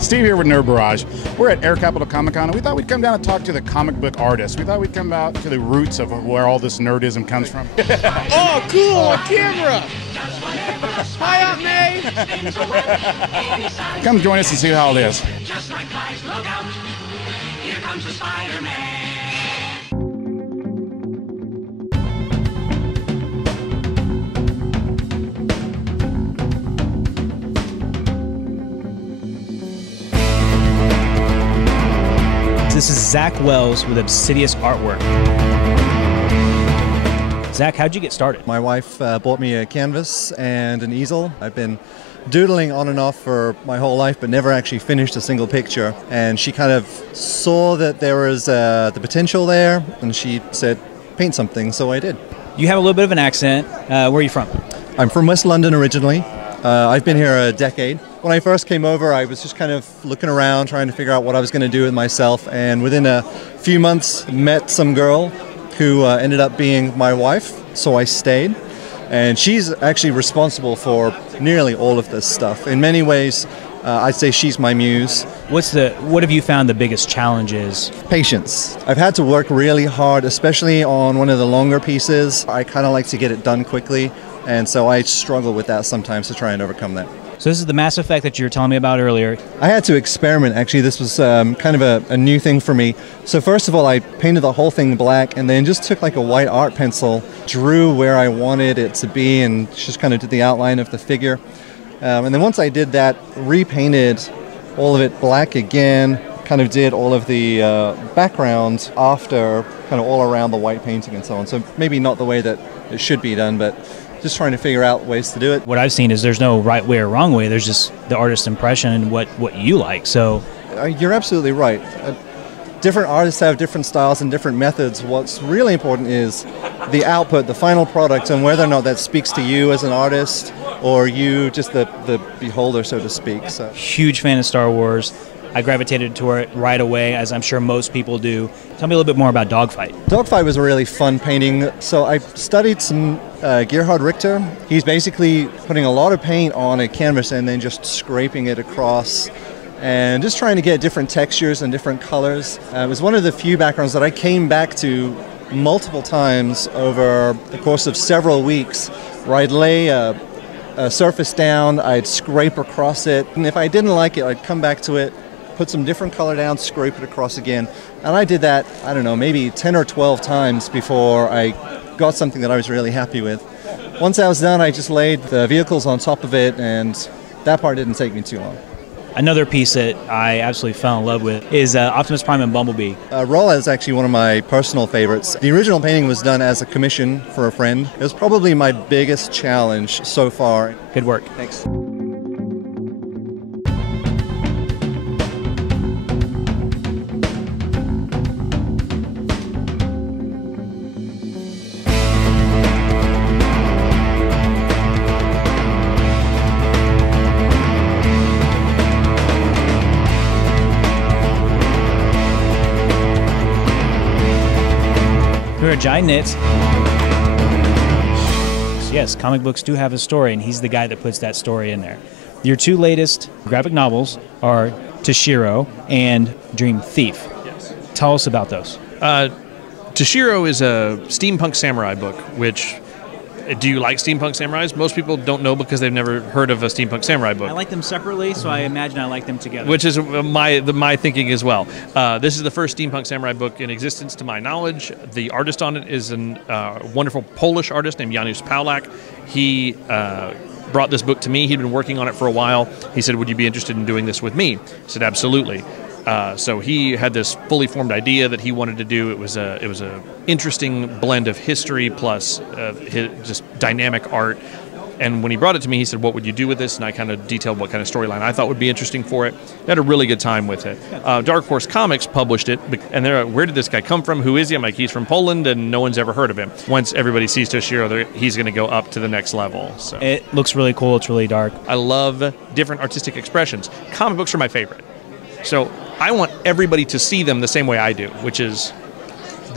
Steve here with Nerd Barrage. We're at Air Capital Comic Con, and we thought we'd come down and talk to the comic book artists. We thought we'd come out to the roots of where all this nerdism comes from. Oh, cool! A camera! Hi, Aunt May! Come join us and see how it is. Just like flies, look out! Here comes the Spider-Man! This is Zach Wells with Obsidious Artwork. Zach, how'd you get started? My wife bought me a canvas and an easel. I've been doodling on and off for my whole life, but never actually finished a single picture. And she kind of saw that there was the potential there, and she said, paint something, so I did. You have a little bit of an accent. Where are you from? I'm from West London originally. I've been here a decade. When I first came over, I was just kind of looking around, trying to figure out what I was going to do with myself. And within a few months, met some girl who ended up being my wife. So I stayed. And she's actually responsible for nearly all of this stuff. In many ways, I'd say she's my muse. What have you found the biggest challenges? Patience. I've had to work really hard, especially on one of the longer pieces. I kind of like to get it done quickly. And so I struggle with that sometimes to try and overcome that. So this is the Mass Effect that you were telling me about earlier. I had to experiment, actually. This was kind of a new thing for me. So first of all, I painted the whole thing black and then just took like a white art pencil, drew where I wanted it to be, and just kind of did the outline of the figure. And then once I did that, repainted all of it black again, kind of did all of the background after, kind of all around the white painting and so on. So maybe not the way that it should be done, but just trying to figure out ways to do it. What I've seen is there's no right way or wrong way. There's just the artist's impression and what you like. So you're absolutely right. Different artists have different styles and different methods. What's really important is the output, the final product, and whether or not that speaks to you as an artist or you just the beholder, so to speak. So. Huge fan of Star Wars. I gravitated toward it right away, as I'm sure most people do. Tell me a little bit more about Dogfight. Dogfight was a really fun painting. So I studied some Gerhard Richter. He's basically putting a lot of paint on a canvas and then just scraping it across and just trying to get different textures and different colors. It was one of the few backgrounds that I came back to multiple times over the course of several weeks, where I'd lay a surface down, I'd scrape across it, and if I didn't like it, I'd come back to it, put some different color down, scrape it across again. And I did that, I don't know, maybe 10 or 12 times before I got something that I was really happy with. Once I was done, I just laid the vehicles on top of it, and that part didn't take me too long. Another piece that I absolutely fell in love with is Optimus Prime and Bumblebee. Rolla is actually one of my personal favorites. The original painting was done as a commission for a friend. It was probably my biggest challenge so far. Good work. Thanks. We're at Giant Knits. Yes, comic books do have a story, and he's the guy that puts that story in there. Your two latest graphic novels are Toshiro and Dream Thief. Yes. Tell us about those. Toshiro is a steampunk samurai book, which, do you like steampunk samurais? Most people don't know because they've never heard of a steampunk samurai book. I like them separately, so I imagine I like them together. Which is my thinking as well. This is the first steampunk samurai book in existence to my knowledge. The artist on it is a wonderful Polish artist named Janusz Pawlak. He brought this book to me. He'd been working on it for a while. He said, would you be interested in doing this with me? I said, absolutely. So he had this fully formed idea that he wanted to do. It was a interesting blend of history plus just dynamic art. And when he brought it to me, he said, what would you do with this? And I kind of detailed what kind of storyline I thought would be interesting for it. I had a really good time with it. Dark Horse Comics published it, and they're like, where did this guy come from? Who is he? I'm like, he's from Poland, and no one's ever heard of him. Once everybody sees Toshiro, he's going to go up to the next level. So it looks really cool. It's really dark. I love different artistic expressions. Comic books are my favorite. So I want everybody to see them the same way I do, which is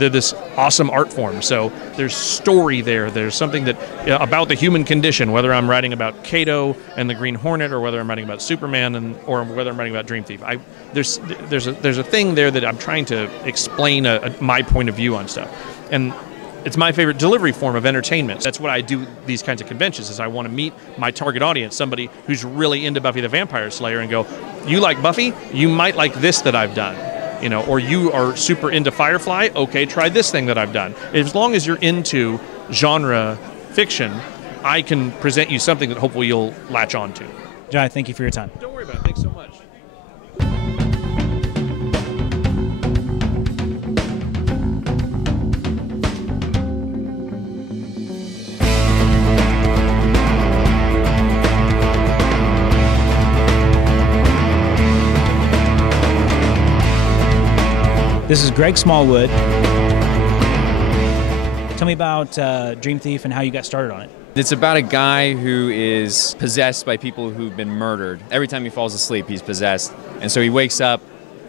they're this awesome art form. So there's story there. There's something that about the human condition, whether I'm writing about Kato and the Green Hornet, or whether I'm writing about Superman, or whether I'm writing about Dream Thief. There's a thing there that I'm trying to explain my point of view on stuff, and it's my favorite delivery form of entertainment. That's what I do these kinds of conventions, is I want to meet my target audience, somebody who's really into Buffy the Vampire Slayer, and go, you like Buffy? You might like this that I've done. Or you are super into Firefly? Okay, try this thing that I've done. As long as you're into genre fiction, I can present you something that hopefully you'll latch on to. John, thank you for your time. Don't worry about it. Thanks so much. This is Greg Smallwood. Tell me about Dream Thief and how you got started on it. It's about a guy who is possessed by people who've been murdered. Every time he falls asleep, he's possessed. And so he wakes up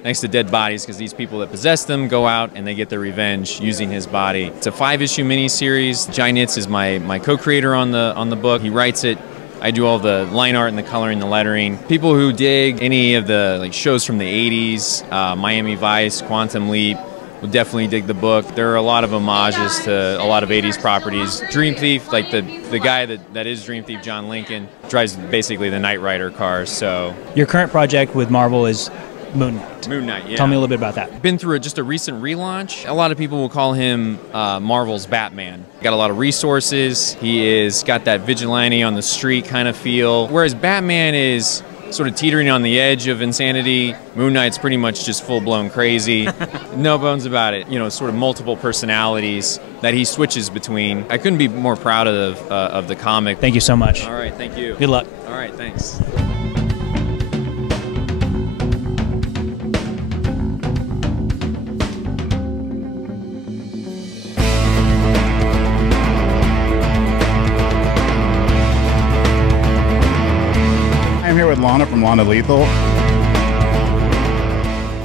next to dead bodies because these people that possess them go out and they get their revenge using his body. It's a 5-issue miniseries. Jai Nitz is my co-creator on the book. He writes it. I do all the line art and the coloring, the lettering. People who dig any of the shows from the 80s, Miami Vice, Quantum Leap, will definitely dig the book. There are a lot of homages to a lot of 80s properties. Dream Thief, like the guy that is Dream Thief, John Lincoln, drives basically the Knight Rider cars. So your current project with Marvel is Moon Knight. Moon Knight, yeah. Tell me a little bit about that. Been through just a recent relaunch. A lot of people will call him Marvel's Batman. Got a lot of resources. He is got that vigilante on the street kind of feel. Whereas Batman is sort of teetering on the edge of insanity. Moon Knight's pretty much just full-blown crazy. No bones about it. Sort of multiple personalities that he switches between. I couldn't be more proud of the comic. Thank you so much. All right, thank you. Good luck. All right, thanks. I'm here with Lana from Lana Lethal.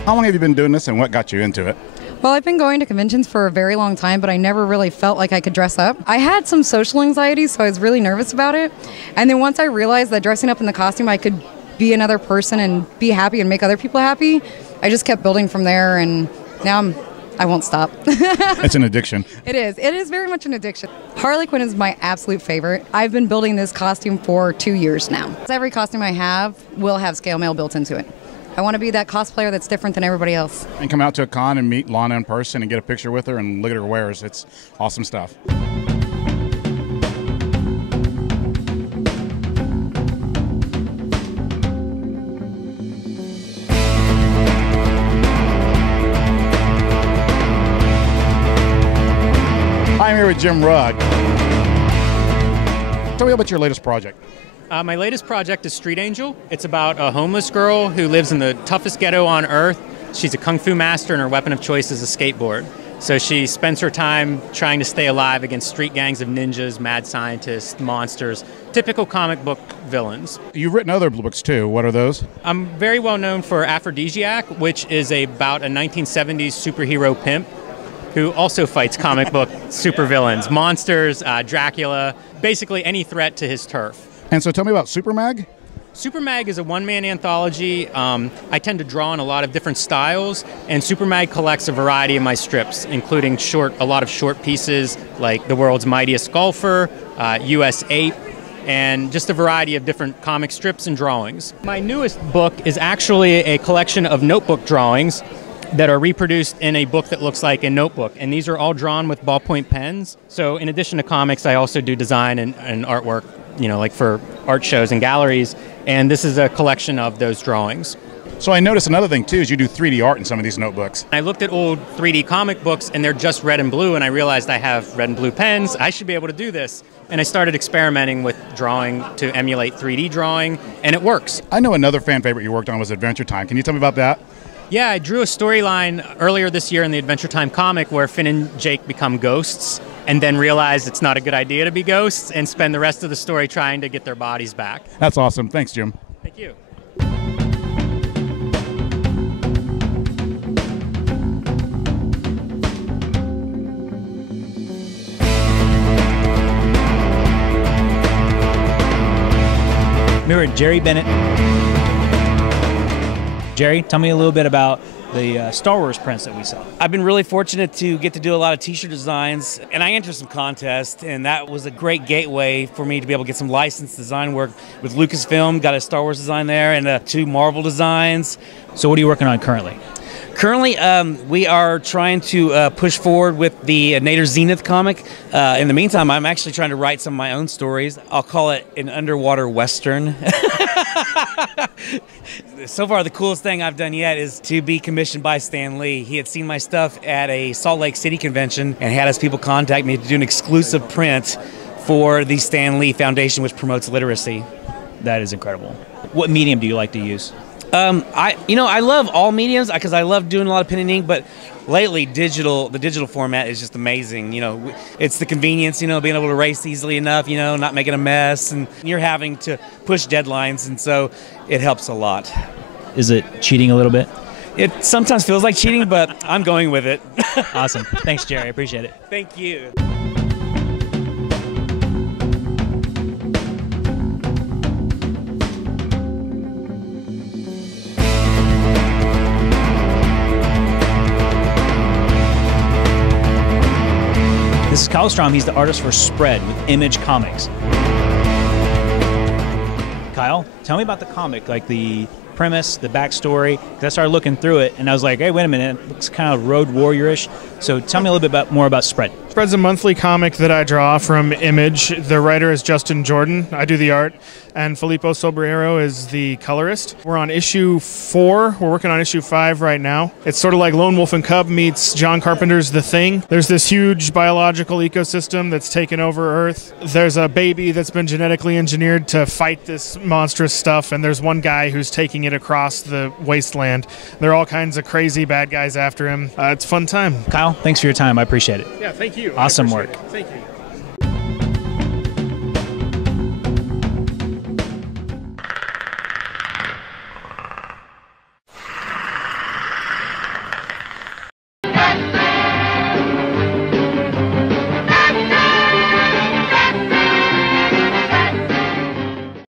How long have you been doing this, and what got you into it? Well, I've been going to conventions for a very long time, but I never really felt like I could dress up. I had some social anxiety, so I was really nervous about it. And then once I realized that dressing up in the costume, I could be another person and be happy and make other people happy, I just kept building from there, and now I won't stop. It's an addiction. It is. It is very much an addiction. Harley Quinn is my absolute favorite. I've been building this costume for 2 years now. Every costume I have will have scale mail built into it. I want to be that cosplayer that's different than everybody else. And come out to a con and meet Lana in person and get a picture with her and look at her wares. It's awesome stuff. I'm here with Jim Rugg. Tell me about your latest project. My latest project is Street Angel. It's about a homeless girl who lives in the toughest ghetto on earth. She's a kung fu master and her weapon of choice is a skateboard. So she spends her time trying to stay alive against street gangs of ninjas, mad scientists, monsters, typical comic book villains. You've written other books too. What are those? I'm very well known for Aphrodisiac, which is about a 1970s superhero pimp who also fights comic book supervillains, monsters, Dracula, basically any threat to his turf. And so tell me about Supermag. Supermag is a one-man anthology. I tend to draw in a lot of different styles, and Supermag collects a variety of my strips, including a lot of short pieces like The World's Mightiest Golfer, US Ape, and just a variety of different comic strips and drawings. My newest book is actually a collection of notebook drawings that are reproduced in a book that looks like a notebook, and these are all drawn with ballpoint pens. So in addition to comics, I also do design and artwork, like for art shows and galleries, and this is a collection of those drawings. So I noticed another thing too is you do 3D art in some of these notebooks. I looked at old 3D comic books and they're just red and blue, and I realized I have red and blue pens. I should be able to do this. And I started experimenting with drawing to emulate 3D drawing, and it works. I know another fan favorite you worked on was Adventure Time. Can you tell me about that? Yeah, I drew a storyline earlier this year in the Adventure Time comic where Finn and Jake become ghosts and then realize it's not a good idea to be ghosts and spend the rest of the story trying to get their bodies back. That's awesome. Thanks, Jim. Thank you. We're with Jerry Bennett. Jerry, tell me a little bit about the Star Wars prints that we saw. I've been really fortunate to get to do a lot of t-shirt designs, and I entered some contests, and that was a great gateway for me to be able to get some licensed design work with Lucasfilm. Got a Star Wars design there and 2 Marvel designs. So what are you working on currently? Currently, we are trying to push forward with the Nader Zenith comic. In the meantime, I'm actually trying to write some of my own stories. I'll call it an underwater western. So far, the coolest thing I've done yet is to be commissioned by Stan Lee. He had seen my stuff at a Salt Lake City convention and had his people contact me to do an exclusive print for the Stan Lee Foundation, which promotes literacy. That is incredible. What medium do you like to use? I love all mediums because I love doing a lot of pen and ink, but lately the digital format is just amazing. It's the convenience, being able to erase easily enough, not making a mess, and you're having to push deadlines, and so it helps a lot. Is it cheating a little bit? It sometimes feels like cheating, but I'm going with it. Awesome. Thanks, Jerry. I appreciate it. Thank you. This is Kyle Strom. He's the artist for Spread with Image Comics. Kyle, tell me about the comic, like the premise, the backstory. 'Cause I started looking through it, and I was like, hey, wait a minute, it looks kind of Road Warrior-ish. So tell me a little bit more about Spread. Spread's a monthly comic that I draw from Image. The writer is Justin Jordan. I do the art. And Filippo Sobrero is the colorist. We're on issue 4. We're working on issue 5 right now. It's sort of like Lone Wolf and Cub meets John Carpenter's The Thing. There's this huge biological ecosystem that's taken over Earth. There's a baby that's been genetically engineered to fight this monstrous stuff, and there's one guy who's taking it across the wasteland. There are all kinds of crazy bad guys after him. It's a fun time. Kyle, thanks for your time. I appreciate it. Yeah, thank you. Awesome work. Thank you.